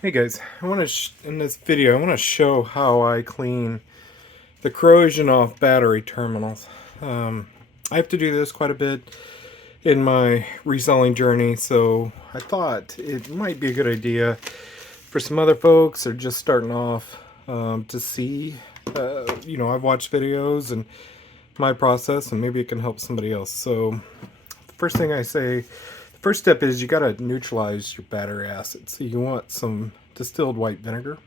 Hey guys, in this video I want to show how I clean the corrosion off battery terminals. I have to do this quite a bit in my reselling journey, so I thought it might be a good idea for some other folks or just starting off to see. I've watched videos and my process, and maybe it can help somebody else. So the first thing I say, the first step is you got to neutralize your battery acid. So you want some distilled white vinegar.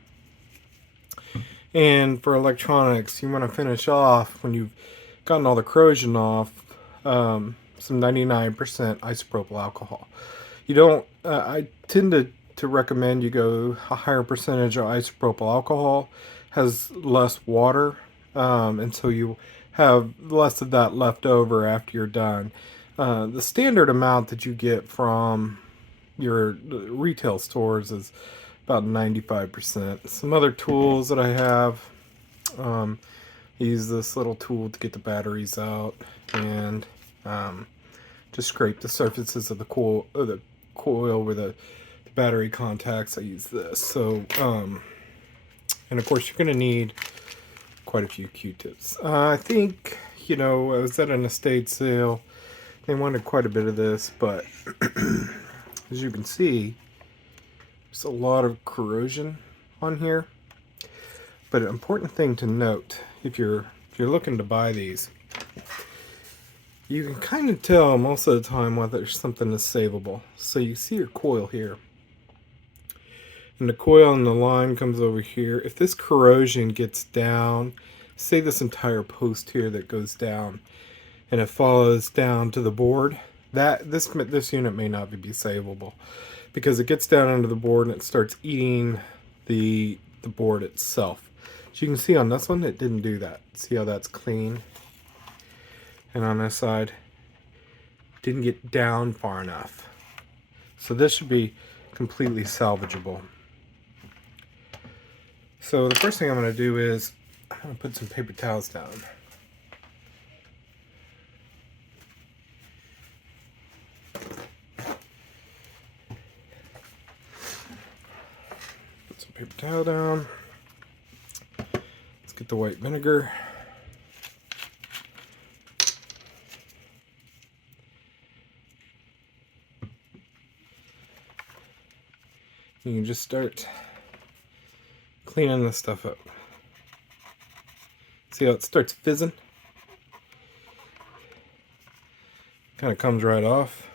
And for electronics, you want to finish off when you've gotten all the corrosion off, some 99% isopropyl alcohol. You don't. I tend to recommend you go a higher percentage of isopropyl alcohol, has less water, and so you have less of that left over after you're done. The standard amount that you get from your retail stores is about 95%. Some other tools that I have, use this little tool to get the batteries out and just scrape the surfaces of the coil where the battery contacts. I use this. So, and of course, you're going to need quite a few Q-tips. I think, I was at an estate sale. They wanted quite a bit of this, but as you can see, there's a lot of corrosion on here. But an important thing to note, if you're looking to buy these, you can kind of tell most of the time whether something is savable. So you see your coil here, and the coil and the line comes over here. If this corrosion gets down, say this entire post here that goes down, and it follows down to the board, that this unit may not be savable, because it gets down into the board and it starts eating the board itself. As you can see on this one, it didn't do that. See how that's clean? And on this side, didn't get down far enough. So this should be completely salvageable. So the first thing I'm going to do is I'm going to put some paper towels down. Put some paper towel down. Let's get the white vinegar. You can just start cleaning this stuff up. See how it starts fizzing? Kind of comes right off.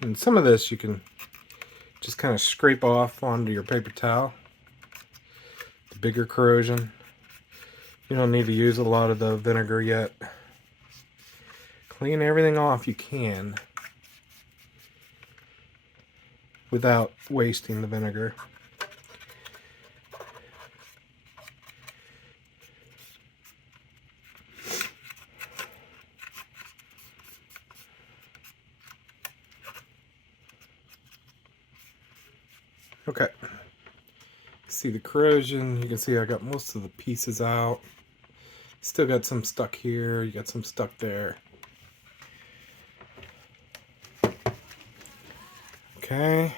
And some of this you can just kind of scrape off onto your paper towel. The bigger corrosion. You don't need to use a lot of the vinegar yet. Clean everything off you can without wasting the vinegar. Okay, see the corrosion. You can see I got most of the pieces out. Still got some stuck here, you got some stuck there. Okay.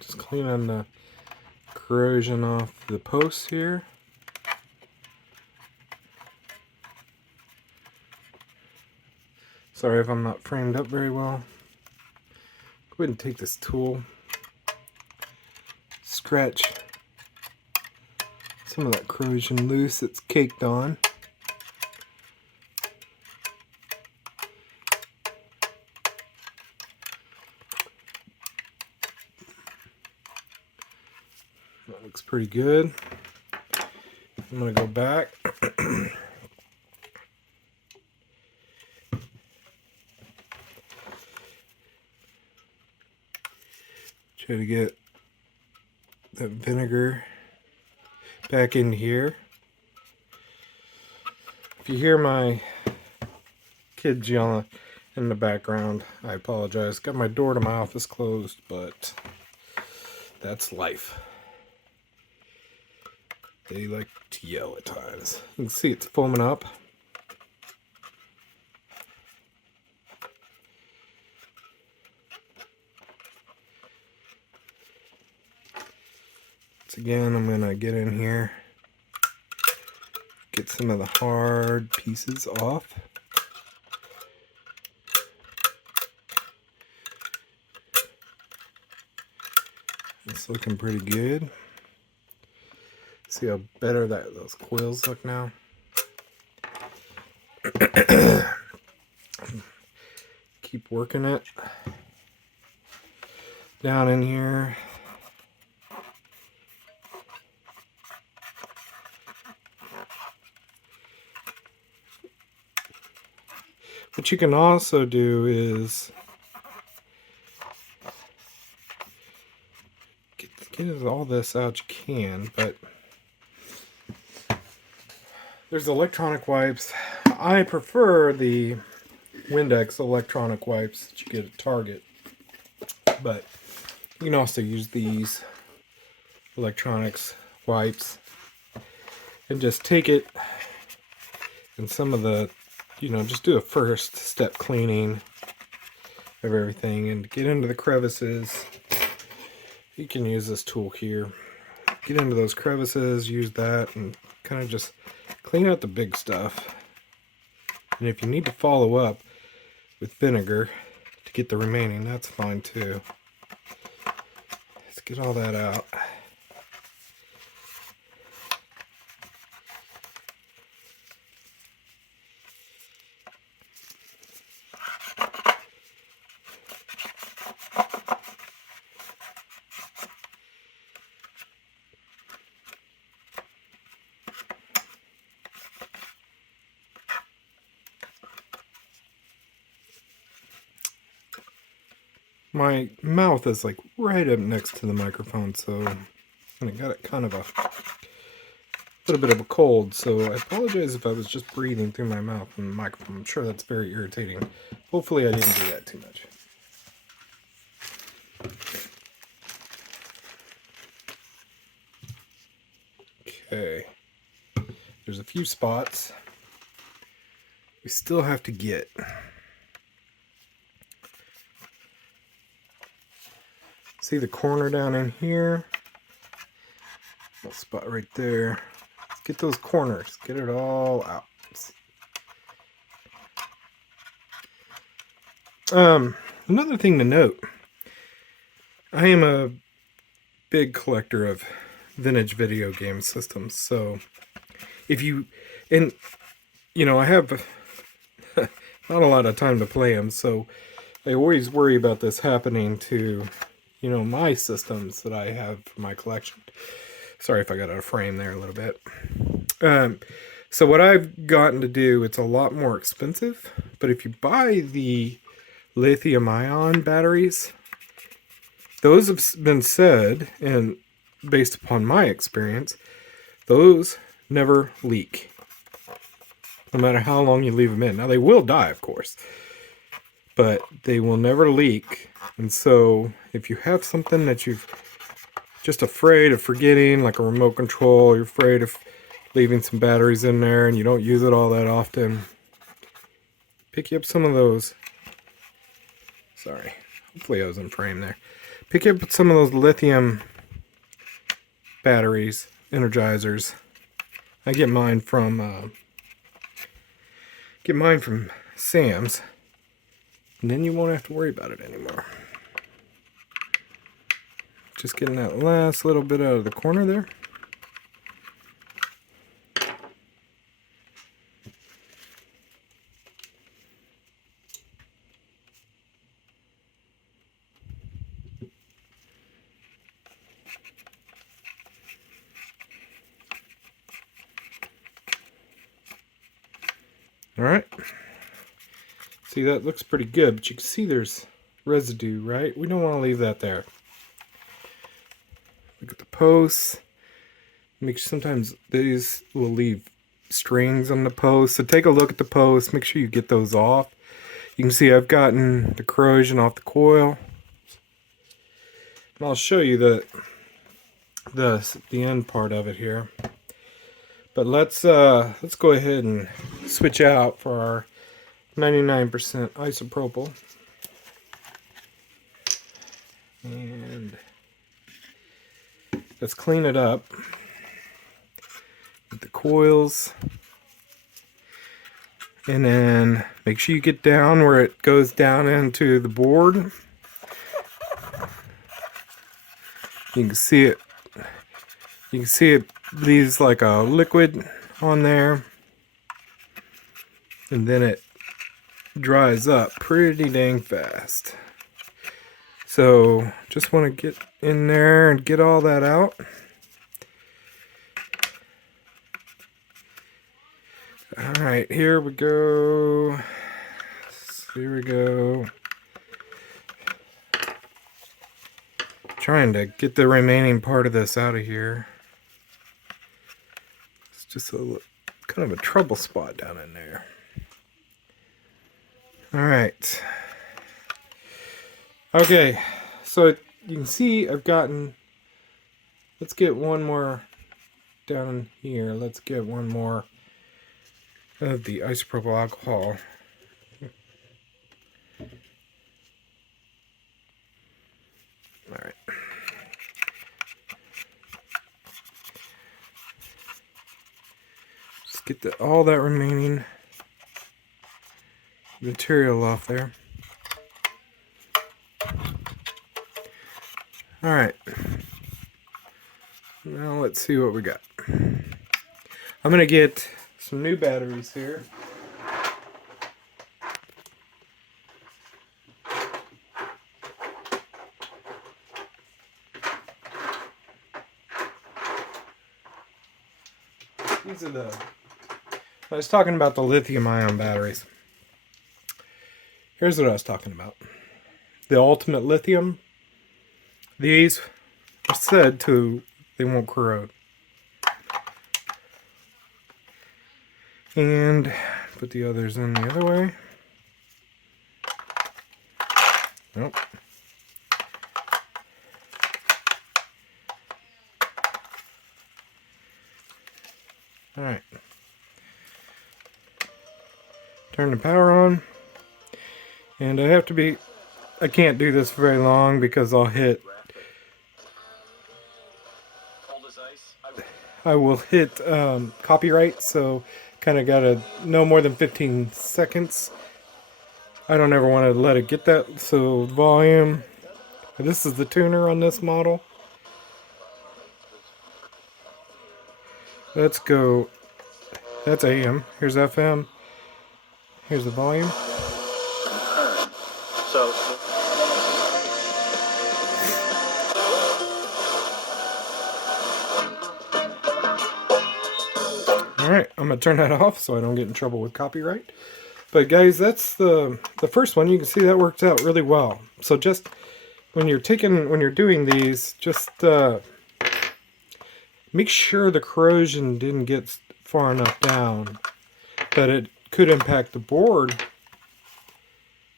Just cleaning the corrosion off the posts here. Sorry if I'm not framed up very well. Go ahead and take this tool. Scratch some of that corrosion loose that's caked on. That looks pretty good. I'm going to go back. Try to get that vinegar back in here. If you hear my kids yelling in the background, I apologize. Got my door to my office closed, but that's life. They like to yell at times. You can see it's foaming up. Once again, I'm going to get in here, get some of the hard pieces off. It's looking pretty good. See how better those coils look now? Keep working it down in here. What you can also do is get all this out you can, but there's electronic wipes. I prefer the Windex electronic wipes that you get at Target, but you can also use these electronics wipes and just take it and some of the, just do a first step cleaning of everything and get into the crevices. You can use this tool here. Get into those crevices, use that, and kind of just clean out the big stuff. And if you need to follow up with vinegar to get the remaining, that's fine too. Let's get all that out. My mouth is like right up next to the microphone, so I got it kind of a little bit of a cold, so I apologize if I was just breathing through my mouth in the microphone. I'm sure that's very irritating. Hopefully I didn't do that too much. Okay, there's a few spots we still have to get. See the corner down in here? Little spot right there. Let's get those corners. Get it all out. Another thing to note. I am a big collector of vintage video game systems. So if you... And, I have not a lot of time to play them. So I always worry about this happening to... my systems that I have for my collection. Sorry if I got out of frame there a little bit. So what I've gotten to do, it's a lot more expensive, but if you buy the lithium-ion batteries, those have been said, and based upon my experience, those never leak. No matter how long you leave them in. Now, they will die, of course, but they will never leak. And so if you have something that you've just afraid of forgetting, like a remote control, you're afraid of leaving some batteries in there and you don't use it all that often, pick you up some of those. Sorry, hopefully I was in frame there. Pick up some of those lithium batteries, energizers. I get mine from Sam's. And then you won't have to worry about it anymore. Just getting that last little bit out of the corner there. All right. See, that looks pretty good, but you can see there's residue, right? We don't want to leave that there. Look at the posts. Sometimes these will leave strings on the post. So take a look at the post. Make sure you get those off. You can see I've gotten the corrosion off the coil. And I'll show you the end part of it here. But let's go ahead and switch out for our 99% isopropyl. And let's clean it up with the coils. And then make sure you get down where it goes down into the board. You can see it. You can see it leaves like a liquid on there. And then it dries up pretty dang fast. So just want to get in there and get all that out. Alright, here we go. Here we go. Trying to get the remaining part of this out of here. It's just a kind of a trouble spot down in there. Alright. Okay, so you can see I've gotten, let's get one more down here. Let's get one more of the isopropyl alcohol. Alright. Just get all that remaining material off there. Alright. Now let's see what we got. I'm going to get some new batteries here. These are I was talking about the lithium-ion batteries. Here's what I was talking about. The ultimate lithium. These are said to, they won't corrode. And put the others in the other way. Nope. Alright. Turn the power on. And I can't do this very long because I will hit copyright, so kind of gotta no more than 15 seconds. I don't ever want to let it get that. So volume, this is the tuner on this model. Let's go, that's AM, here's FM, here's the volume. So Alright, I'm going to turn that off so I don't get in trouble with copyright. But guys, that's the first one. You can see that worked out really well. So just when you're doing these, just make sure the corrosion didn't get far enough down that it could impact the board.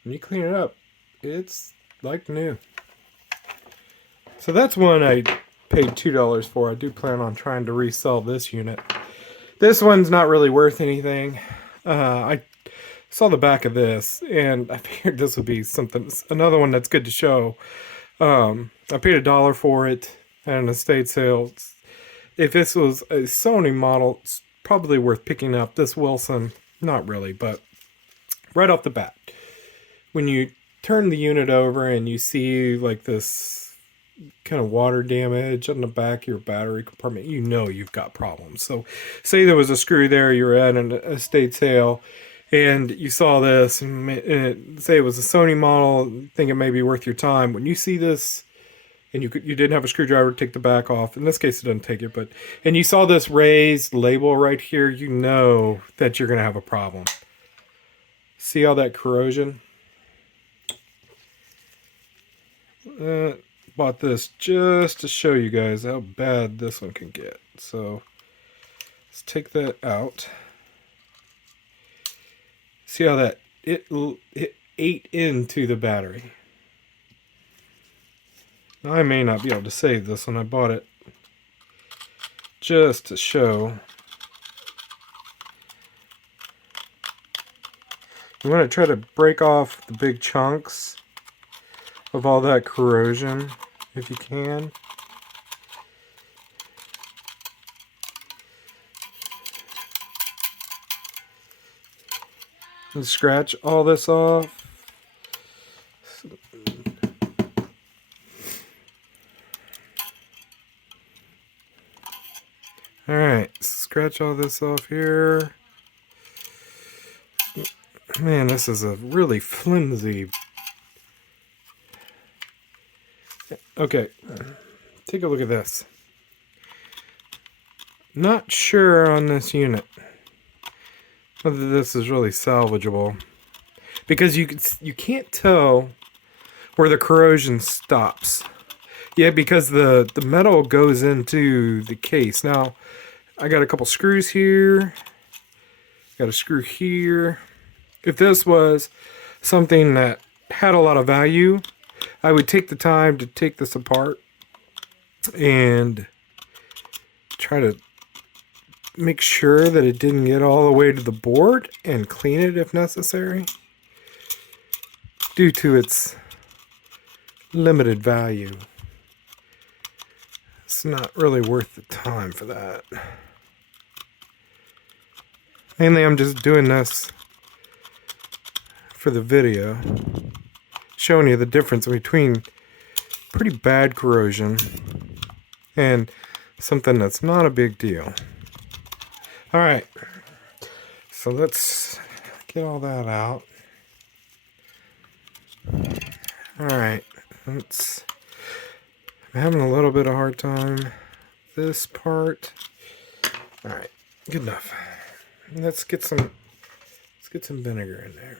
When you clean it up, it's like new. So that's one I paid $2 for. I do plan on trying to resell this unit. This one's not really worth anything. I saw the back of this, and I figured this would be another one that's good to show. I paid $1 for it at an estate sale. If this was a Sony model, it's probably worth picking up. This Wilson, not really, but right off the bat, when you turn the unit over and you see like this kind of water damage on the back of your battery compartment, you know you've got problems. So say there was a screw there, you were at an estate sale and you saw this and say it was a Sony model, think it may be worth your time. When you see this and you didn't have a screwdriver to take the back off, in this case it doesn't take it, and you saw this raised label right here, you know that you're going to have a problem. See all that corrosion? Bought this just to show you guys how bad this one can get. So let's take that out. See how that it ate into the battery. Now, I may not be able to save this one. I bought it just to show You want to try to break off the big chunks of all that corrosion if you can. And scratch all this off. Alright, scratch all this off here. Man, this is a really flimsy. Okay, take a look at this. Not sure on this unit whether this is really salvageable, because you can't tell where the corrosion stops. Yeah, because the metal goes into the case. Now, I got a couple screws here. Got a screw here. If this was something that had a lot of value, I would take the time to take this apart and try to make sure that it didn't get all the way to the board and clean it if necessary, due to its limited value. It's not really worth the time for that. Mainly I'm just doing this for the video, showing you the difference between pretty bad corrosion and something that's not a big deal. Alright, so let's get all that out. Alright, I'm having a little bit of a hard time. This part. Alright, good enough. Let's get some vinegar in there.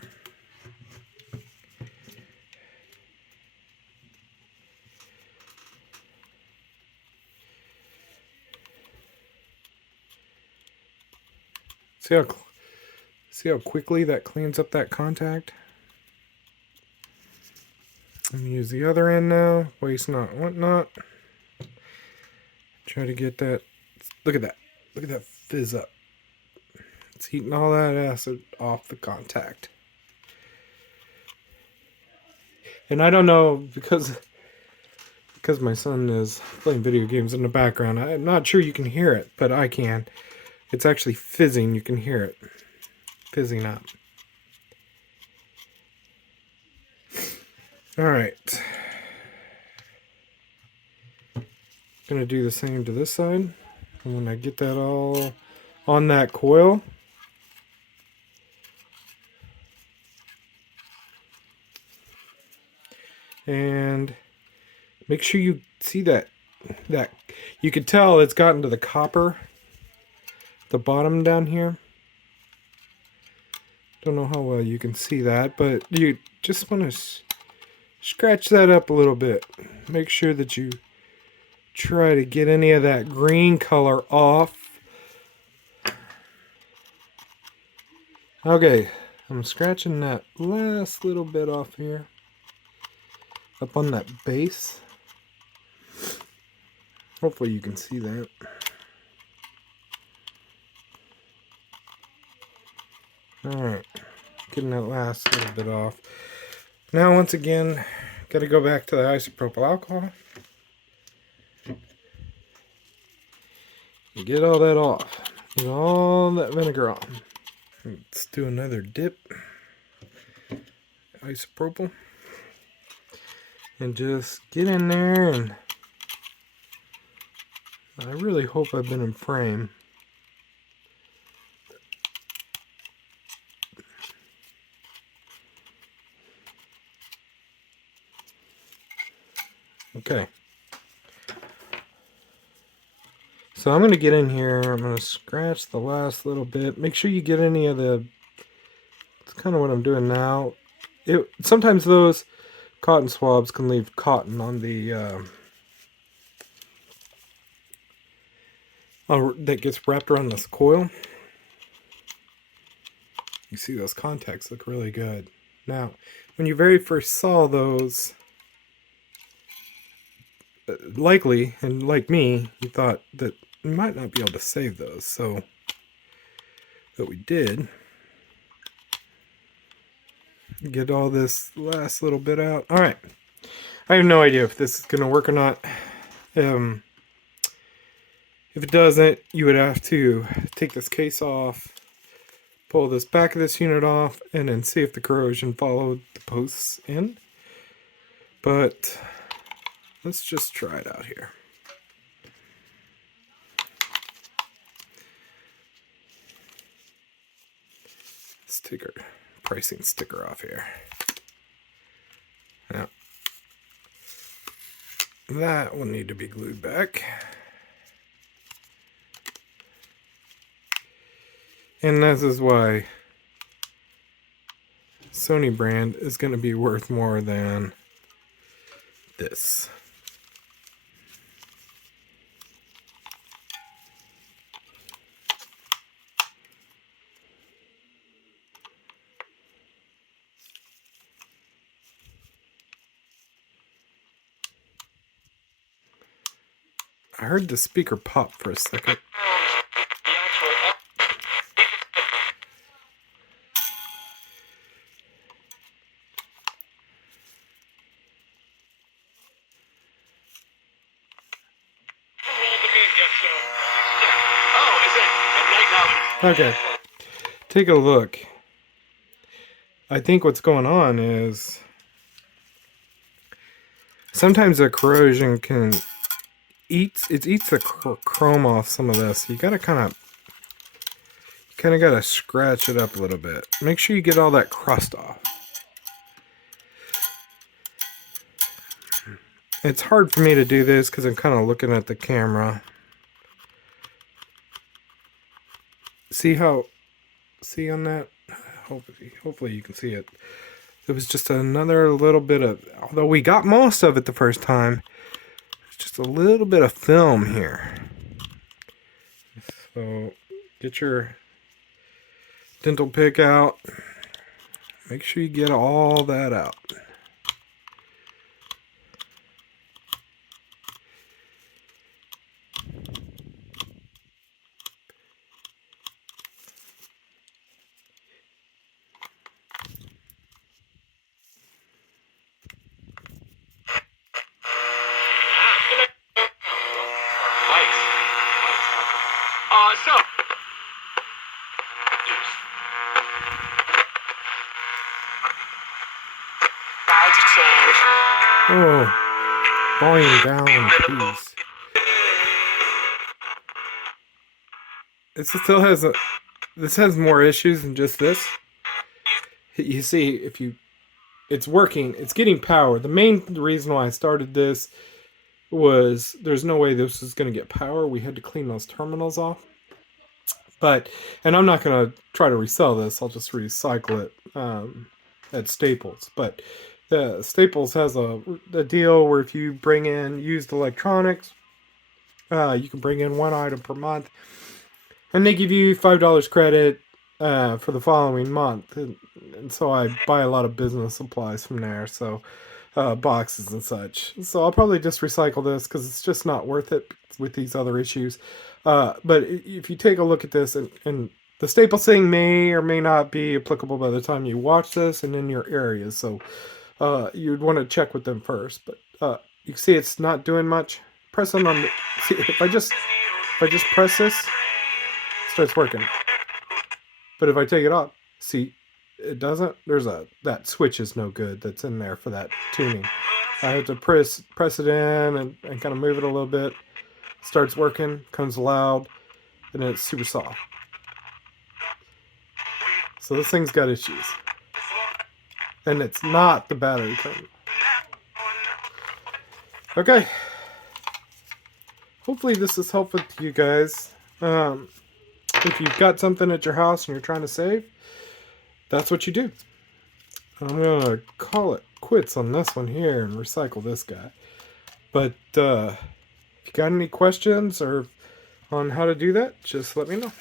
See how quickly that cleans up that contact? I'm gonna use the other end now. Waste not, want not. Try to get that. Look at that. Look at that fizz up. It's heating all that acid off the contact. And I don't know, because my son is playing video games in the background, I'm not sure you can hear it, but I can. It's actually fizzing. You can hear it fizzing up. Alright. Gonna do the same to this side. And when I get that all on that coil, and make sure you see that you could tell it's gotten to the copper, the bottom down here. Don't know how well you can see that, but you just want to scratch that up a little bit. Make sure that you try to get any of that green color off. Okay, I'm scratching that last little bit off here, up on that base. Hopefully you can see that. Alright, getting that last little bit off. Now once again, got to go back to the isopropyl alcohol. You get all that off. Get all that vinegar on. Let's do another dip. Isopropyl. And just get in there, and I really hope I've been in frame. Okay. So I'm going to get in here. I'm going to scratch the last little bit. Make sure you get any of the... That's kind of what I'm doing now. Sometimes those cotton swabs can leave cotton on the... that gets wrapped around this coil. You see those contacts look really good. Now, when you very first saw those... likely, and like me, you thought that we might not be able to save those, but we did. Get all this last little bit out. All right. I have no idea if this is going to work or not. If it doesn't, you would have to take this case off, pull this back of this unit off, and then see if the corrosion followed the posts in. But let's just try it out here. Let's take our pricing sticker off here. Now, that will need to be glued back. And this is why Sony brand is going to be worth more than this. I heard the speaker pop for a second. Okay, take a look. I think what's going on is sometimes the corrosion can eats the chrome off some of this. You gotta kind of gotta scratch it up a little bit. Make sure you get all that crust off. It's hard for me to do this because I'm kind of looking at the camera. See on that? Hopefully you can see it. It was just another little bit of, although we got most of it the first time, it's just a little bit of film here. So get your dental pick out. Make sure you get all that out. Oh, volume down, please. It still has this has more issues than just this. You see, it's working, it's getting power. The main reason why I started this was there's no way this was going to get power. We had to clean those terminals off. And I'm not going to try to resell this. I'll just recycle it at Staples. But Staples has a deal where if you bring in used electronics, you can bring in one item per month. And they give you $5 credit for the following month. And so I buy a lot of business supplies from there. So boxes and such. So I'll probably just recycle this because it's just not worth it with these other issues. But if you take a look at this, and the Staples thing may or may not be applicable by the time you watch this and in your area. So you'd want to check with them first. But you can see it's not doing much. Press on the, see, if I just press this, it starts working. But if I take it off, see, it doesn't. That switch is no good. That's in there for that tuning. I have to press it in and kind of move it a little bit. Starts working, comes loud, and then it's super soft. So this thing's got issues. And it's not the battery terminal. Okay. Hopefully this is helpful to you guys. If you've got something at your house and you're trying to save, that's what you do. I'm going to call it quits on this one here and recycle this guy. But if you got any questions or on how to do that, just let me know.